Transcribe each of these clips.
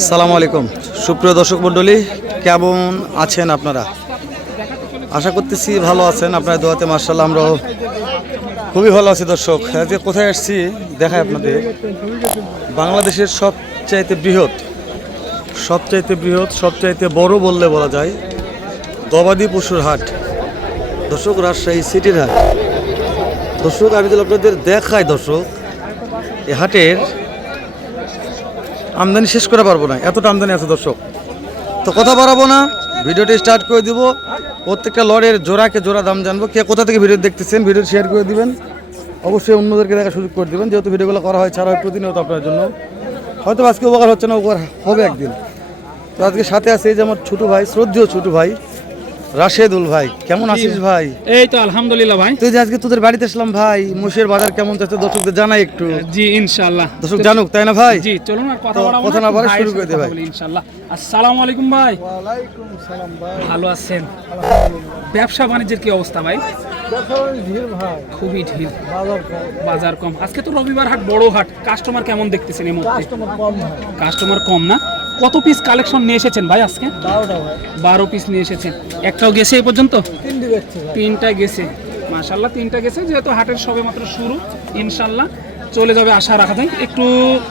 আসসালামু আলাইকুম সুপ্রিয় দর্শক মণ্ডলী, কেমন আছেন আপনারা? আশা করতেছি ভালো আছেন। আপনার দোয়াতে মাশাআল্লাহ আমরাও খুবই ভালো আছি। দর্শক, আজকে কোথায় আসছি দেখায় আপনাদের। বাংলাদেশের সবচাইতে বৃহৎ, সবচাইতে বড় বললে বলা যায় গবাদি পশুর হাট। দর্শক, রাজশাহী সিটির হাট। দর্শক, আমি যদি আপনাদের দেখাই, দর্শক এই হাটের আমদানি শেষ করে পারবো না, এতটা আমদানি আছে। দর্শক, তো কথা বাড়াবো না, ভিডিওটি স্টার্ট করে দিব। প্রত্যেকটা লড়ের জোড়াকে জোড়া দাম জানবো। কে কোথা থেকে ভিডিও দেখতেছেন, ভিডিও শেয়ার করে দিবেন, অবশ্যই অন্যদেরকে দেখা সুযোগ করে দিবেন। যেহেতু ভিডিওগুলো করা হয়, ছাড়া হয় প্রতিনিয়ত আপনার জন্য। হয়তো আজকে উপকার হচ্ছে না, উপকার হবে একদিন। তো আজকে সাথে আছে এই যে আমার ছোটো ভাই, শ্রদ্ধেয় ছোটো ভাই রাশেদুল ভাই। কেমন আছিস ভাই? এই তো আলহামদুলিল্লাহ ভাই। তুই যে আজকে তোদের বাড়িতে আসলাম ভাই, মোষের বাজার কেমন যাচ্ছে দর্শকদের জানাই একটু। জি ইনশাআল্লাহ, দর্শক জানুক, তাই না ভাই? জি চলুন আর কথা না বলে শুরু করে দে ভাই। ইনশাআল্লাহ। আসসালামু আলাইকুম ভাই। ওয়ালাইকুম সালাম ভাই। ভালো আছেন? ব্যবসা বাণিজ্যের কি অবস্থা ভাই? ঢিল ভাই, খুবই ঢিল, বাজার কম, বাজার কম। আজকে তো রবিবার হাট, বড় হাট। কাস্টমার কেমন দেখতেছেন এই মুহূর্তে? কাস্টমার কম ভাই। কাস্টমার কম না? কত পিস কালেকশন নিয়ে এসেছেন ভাই আজকে? 12টা ভাই, 12 পিস নিয়ে এসেছেন। একটাও গেছে এই পর্যন্ত? 3টি বেচছে ভাই। 3টা গেছে, মাশাআল্লাহ 3টা গেছে। যেহেতু হাটের সবে মাত্র শুরু, ইনশাআল্লাহ চলে যাবে আশা রাখা যায়। একটু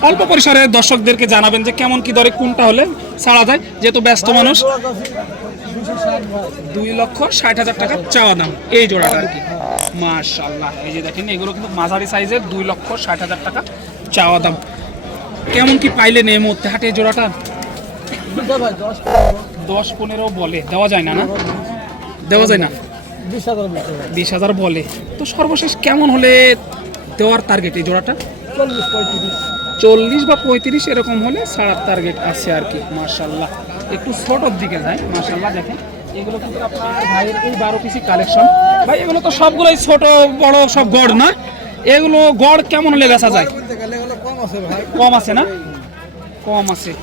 অল্প পরিসরে দর্শকদেরকে জানাবেন যে কেমন কি দরে কোনটা হলে ছাড়া যায়, যেহেতু ব্যস্ত মানুষ। 2,60,000 টাকা চাওয়া দাম এই জোড়াটা আর কি। মাশাআল্লাহ, এই যে দেখেন এগুলো কিন্তু মাঝারি সাইজের। 2,60,000 টাকা চাওয়া দাম। কেমন কি পাইলেন এই মুহূর্তে হাটে এই জোড়াটা? 10-15 বলে, দেওয়া যায় না? না দেওয়া যায় না, 20,000 বেচছে ভাই। 20,000 বলে। তো সর্বশেষ কেমন হলে দেওয়ার টার্গেট এই জোড়াটা? 40-35। 40 বা 35 এরকম হলে ছাড়ার টার্গেট আছে আর কি। মাশাআল্লাহ, একটু ছোটোর দিকে যায়। মাশাআল্লাহ দেখেন এগুলো কিন্তু আপনার ভাইয়ের এই 12 পিসি কালেকশন। ভাই এগুলো তো সবগুলোই ছোট বড় সব গড় না? এগুলো গড় কেমন হলে বেচা যায়? কম আছে ভাই, কম আছে না? কম আছে।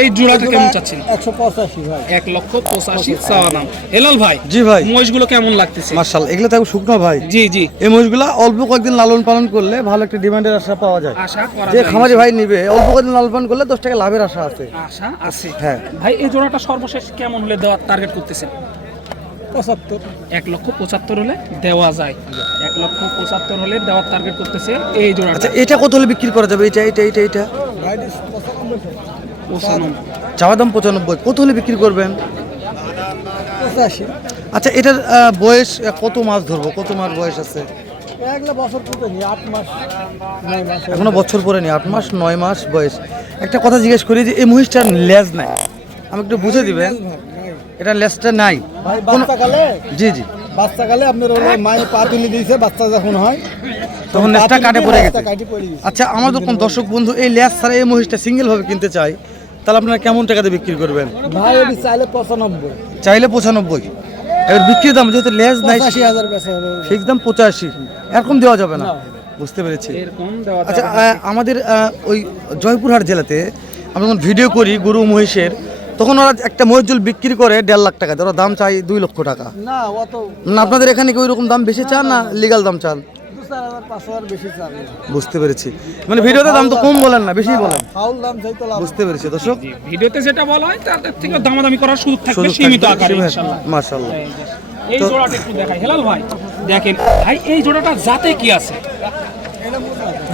এই জোড়াটা কেমন চাচ্ছেন? 185 ভাই। 1,85,000 চাওয়া দাম। হেলাল ভাই, জি ভাই। মহিষগুলো কেমন লাগতেছে? মাশাআল্লাহ, এগুলো তো শুকনো ভাই। জি জি, এই মহিষগুলা অল্প কয়েকদিন লালন পালন করলে ভালো একটা ডিমান্ডের আশা পাওয়া যায়। আশা করা যে যায়। খামারি ভাই নিবে, অল্প কয়েকদিন লালন পালন করলে 10 টাকা লাভের আশা আছে। আশা আছে। হ্যাঁ ভাই এই জোড়াটা সর্বশেষ কেমন হলে দেওয়ার টার্গেট করতেছেন? 75। 1,75,000 হলে দেওয়া যায়। 1,75,000 হলে দেওয়ার টার্গেট করতেছে এই জোড়াটা। আচ্ছা, এটা কত হলে বিক্রি করা যাবে? এটা ভাই 95। 95। চাওয়া দাম 95, কত হলে বিক্রি করবেন? 85। আচ্ছা, এটার বয়স কত মাস ধরবো, কত মাস বয়স আছে? একলা বছর পুরো নি 8 মাস 9 মাস। এখনো বছর পরে নি, 8 মাস 9 মাস বয়স। একটা কথা জিজ্ঞেস করি যে এই মহিষটার লেজ নাই, আমি একটু বুঝে দিবেন। এটা লেজটা নাই ভাই বাচ্চাকালে, জি জি, বাচ্চাকালে আপনার ওই মায়ের পা তুলে দিয়েছে, বাচ্চা যখন হয় তখন লেজটা কাটে পড়ে গেছে। কাটি পড়ে গেছে। আচ্ছা, আমাদের কোন দর্শক বন্ধু এই লেজ ছাড়া এই মহিষটা সিঙ্গেল ভাবে কিনতে চাই, তাহলে আপনারা কেমন টাকাতে বিক্রি করবেন? ভাই আমি চাইলে 95। চাইলে 95। এবার বিক্রির দাম যেহেতু লেজ নাই, 85,000 বেচা হবে। ফিক্স দাম 85, এরকম দেওয়া যাবে না। বুঝতে পেরেছি। এরকম দেওয়া আচ্ছা, যাবে। আমাদের ওই জয়পুরহাট জেলাতে আমরা যখন ভিডিও করি গরু মহিষের, তখন ওরা একটা মহিষুল বিক্রি করে 1.5 লাখ টাকা, ওরা দাম চাই 2 লক্ষ টাকা। না অত না, আপনাদের এখানে কি ওই রকম দাম বেশি চান না লিগ্যাল দাম চান? 2,000 5,000 বেশি চাবে। বুঝতে পেরেছি, মানে ভিডিওতে দাম তো কম বলেন না, বেশি বলেন। ফাউল দাম চাইতো লাভ। বুঝতে পেরেছি দর্শক, জি, ভিডিওতে যেটা বলা হয় তার থেকে দামাদামি করার সুযোগ থাকবে সুযোগ সীমিত থাকবে, আকারে সীমিত। ইনশাআল্লাহ। মাশাআল্লাহ। এই জোড়াটা একটু দেখাই হেলাল ভাই। দেখেন ভাই এই জোড়াটা জাতে কি আছে?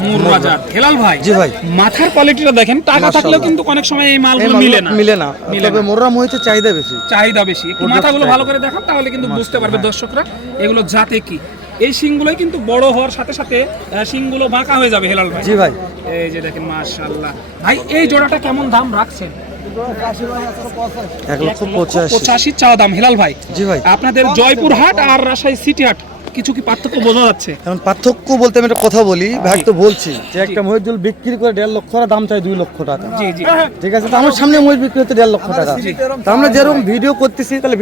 মুররাজাত। হেলাল ভাই, জি ভাই। মাথার কোয়ালিটিটা দেখেন। টাকা থাকলেও কিন্তু অনেক সময় এই এই মালগুলো মালগুলো মিলে না। মিলে না, মিলে তবে না। মোররা মহিষের চাহিদা বেশি। চাহিদা বেশি। একটু ওর মাথাগুলো চাহিদা। ভালো করে দেখান, তাহলে কিন্তু বুঝতে পারবে দর্শকরা এগুলো জাতে কি। এই শিংগুলোই কিন্তু বড় হওয়ার সাথে সাথে শিংগুলো বাঁকা হয়ে যাবে হেলাল ভাই। জি ভাই। এই যে দেখেন মাশাআল্লাহ। ভাই এই জোড়াটা কেমন দাম রাখছেন? 1,85,000 চাওয়া দাম হেলাল ভাই। জি ভাই। আপনাদের জয়পুর হাট আর রাজশাহী সিটি হাট কিছু কি পার্থক্য বোঝা যাচ্ছে? এখন পার্থক্য বলতে আমি একটা কথা বলি ভাই, তো বলছি যে একটা মহিষুল বিক্রি করে 1.5 লক্ষ, ওরা দাম চাই 2 লক্ষ টাকা। জি জি, ঠিক আছে, তো আমার সামনে মহিষ বিক্রি হতে 1.5 লক্ষ টাকা। তো আমরা যেরকম ভিডিও করতেছি, তাহলে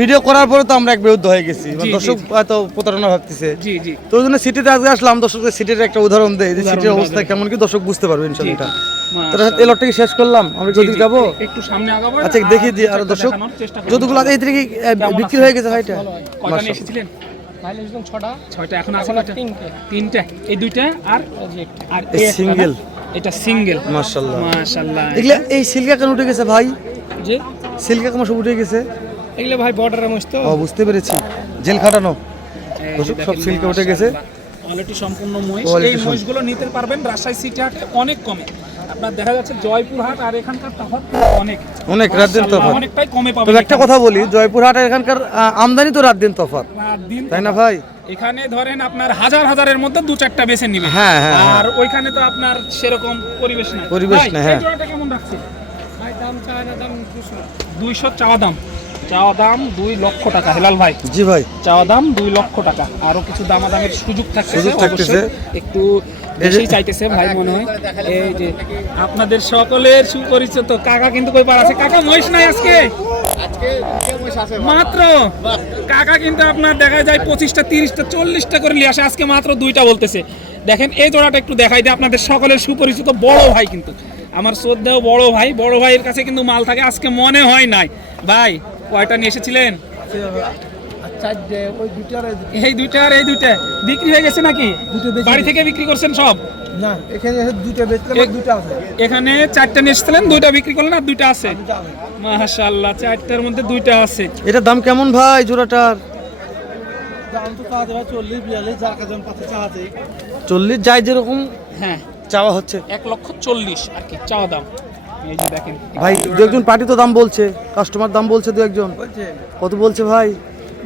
ভিডিও করার পরে তো আমরা এক বিরুদ্ধ হয়ে গেছি, জি, দর্শক জি। হয়তো প্রতারণা ভাবতেছে। জি জি, তো ওই জন্য সিটিতে আজকে আসলাম, দর্শকদের সিটির একটা উদাহরণ দেয় যে সিটির অবস্থা কেমন, কি দর্শক বুঝতে পারবে ইনশাআল্লাহ। এটা তো এই লটটা কি শেষ করলাম, আমরা জি, যদি জি, যাবো। একটু সামনে আগাবো। আচ্ছা, দেখি দিয়ে আর দর্শক যতগুলো এই থেকে বিক্রি হয়ে গেছে ভাইটা। কয়টা নিয়ে এসেছিলেন? ভাই লিখলাম 6টা। 6টা, এখন আছে এখন কয়টা? 3টে। 3টে, এই দুইটা আর এই একটা সিঙ্গেল। না? এটা সিঙ্গেল। মাশাআল্লাহ মাশাআল্লাহ। এগুলা এই সিল্কা কেন উঠে গেছে ভাই? যে সিল্কা কেন সব উঠে গেছে? এগুলো ভাই বর্ডারের মহিষ তো। ও বুঝতে পেরেছি, জেল খাটানো দর্শক, সব সিল্কা উঠে গেছে। কোয়ালিটি সম্পূর্ণ মহিষ। Quality এই মহিষগুলো নিতে পারবেন রাজশাহী সিটি হাটে অনেক কমে। আপনার দেখা যাচ্ছে জয়পুর হাট আর এখানকার তফাৎ অনেক অনেক রাত দিন তফাৎ। অনেকটাই কমে তবে পাবেন। একটা কথা বলি, জয়পুর হাটের এখানকার আমদানি তো রাত দিন তফাৎ, দিন তাই না ভাই? এখানে ধরেন আপনার হাজার হাজারের মধ্যে দু চারটা বেছে নিবে। হ্যাঁ, হ্যাঁ, হ্যাঁ। আর ওইখানে তো আপনার সেরকম পরিবেশ নাই। পরিবেশ ভাই, নাই, হ্যাঁ। এই জোড়াটা কেমন রাখছে? ভাই দাম চায় না, দাম 200 চাওয়া দাম। চাওয়া দাম 2 লক্ষ টাকা হেলাল ভাই। জি ভাই, চাওয়া দাম 2 লক্ষ টাকা। আরো কিছু দামাদামির সুযোগ থাকতেছে, সুযোগ থাকতেছে। অবশ্যই একটু বেশি চাইতেছে ভাই মনে হয়। এই যে আপনাদের সকলের সুপরিচিত কাকা কিন্তু কই পার আছে। কাকা মহিষ নাই আজকে মাত্র। কাকা কিন্তু আপনার দেখা যায় 25টা 30টা 40টা করে নিয়ে আসে, আজকে মাত্র 2টা বলতেছে। দেখেন এই জোড়াটা একটু দেখাই দিই আপনাদের সকলের সুপরিচিত বড় ভাই, কিন্তু আমার শ্রদ্ধেয় বড় ভাই, বড় ভাইয়ের কাছে কিন্তু মাল থাকে। আজকে মনে হয় নাই ভাই কয়টা নিয়ে এসেছিলেন? ওই দুটার এই দুইটা আর এই দুইটা বিক্রি হয়ে গেছে নাকি? বাড়ি থেকে বিক্রি করছেন সব? না, এখানে দুটো বেচলাম, আর দুটো আছে। এখানে 4টা নিয়ে এসেছিলেন, 2টা বিক্রি করলেন আর 2টা আছে। মাশাআল্লাহ, 4টার মধ্যে 2টা আছে। এটার দাম কেমন ভাই জোড়াটার? দাম তো চাওয়া ভাই 40-42, যার কাছে পাচ্ছে চাওয়াতে 40 যায় যেরকম হ্যাঁ, চাওয়া হচ্ছে 1,40,00,000 আর কি চাওয়া দাম। এই যে দেখেন ভাই, দু একজন পার্টি তো দাম বলছে, কাস্টমার দাম বলছে দু একজন। বলছে কত বলছে ভাই?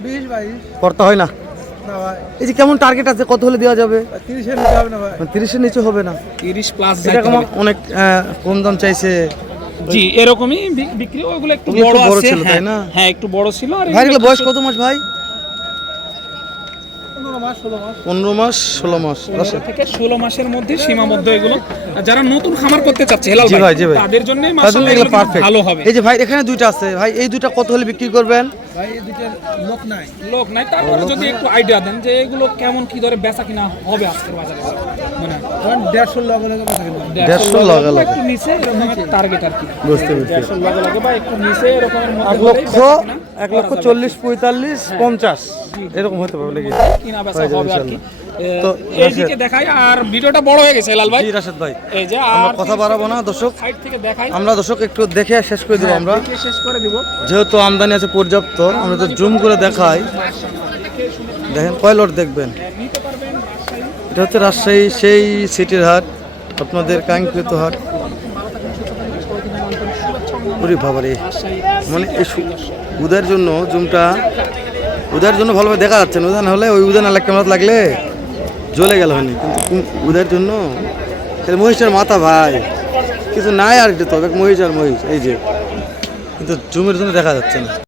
20-22। করতে হয় না? না ভাই, এই যে কেমন টার্গেট আছে, কত হলে দেওয়া যাবে? 30-এর নিতে হবে না ভাই। 30-এর নিচে হবে না? 30 প্লাস এটা যাইতে কেমন হবে। অনেক কম দাম চাইছে। জি এরকমই বিক্রি। ওগুলো একটু ওগুলো বড় একটু বড় আছে, ছিল, তাই না? হ্যাঁ একটু বড় ছিল। আর ভাই এগুলো বয়স কত মাস ভাই? 15 মাস 16 মাস। 15 মাস 16 মাস। 15 থেকে 16 মাসের মধ্যে সীমাবদ্ধ এগুলো। আর যারা নতুন খামার করতে চাচ্ছে হেলাল জি ভাই, ভাই, জি ভাই। তাদের জন্য তাদের মাশাআল্লাহ এগুলো এগুলো কিন্তু পারফেক্ট। ভালো হবে। এই যে ভাই এখানে দুইটা আছে ভাই, এই দুইটা কত হলে বিক্রি করবেন? ভাই এই দুটার লোক নাই। লোক নাই, তারপরে যদি একটু আইডিয়া দেন যে এগুলো কেমন কি ধরে বেচা কিনা হবে আজকের বাজারে মনে হয়। কারণ 150 লগে লগে বেচা কিনা। 150 লগে লগে। একটু নিচে এরকম টার্গেট আর কি। বুঝতে পেরেছি। 150 লগে লগে বা একটু নিচে এরকমের মধ্যে 1 হলেই লক্ষ বেচা কিনা 1 লক্ষ 40 45 50 এরকম হতে পারে নাকি? কিনা বেচা হয়ে যাবে হবে আর কি। তো এইদিকে দেখাই, আর ভিডিওটা বড় হয়ে গেছে হেলাল ভাই। জি রাশেদ ভাই, এই যে আমরা আর কথা বাড়াবো না দর্শক, সাইড থেকে দেখাই, আমরা দর্শক একটু দেখে শেষ করে দেবো আমরা, দেখে শেষ করে দিব। যেহেতু আমদানি আছে পর্যাপ্ত। আমরা তো জুম করে দেখাই, দেখেন কয় লট দেখবেন। নিতে পারবেন রাজশাহী। এটা হচ্ছে রাজশাহী সেই সিটির হাট, আপনাদের কাঙ্ক্ষিত হাট। ওরে বাবারে, মানে এই উদের জন্য জুমটা, উদের জন্য ভালোভাবে দেখা যাচ্ছে না। উদান হলে ওই উদান আলাদা ক্যামেরা লাগলে জ্বলে গেল হয়নি, কিন্তু উদের জন্য মহিষের মাথা ভাই কিছু নাই আর কি, তবে মহিষ আর মহিষ এই যে, কিন্তু জুমের জন্য দেখা যাচ্ছে না।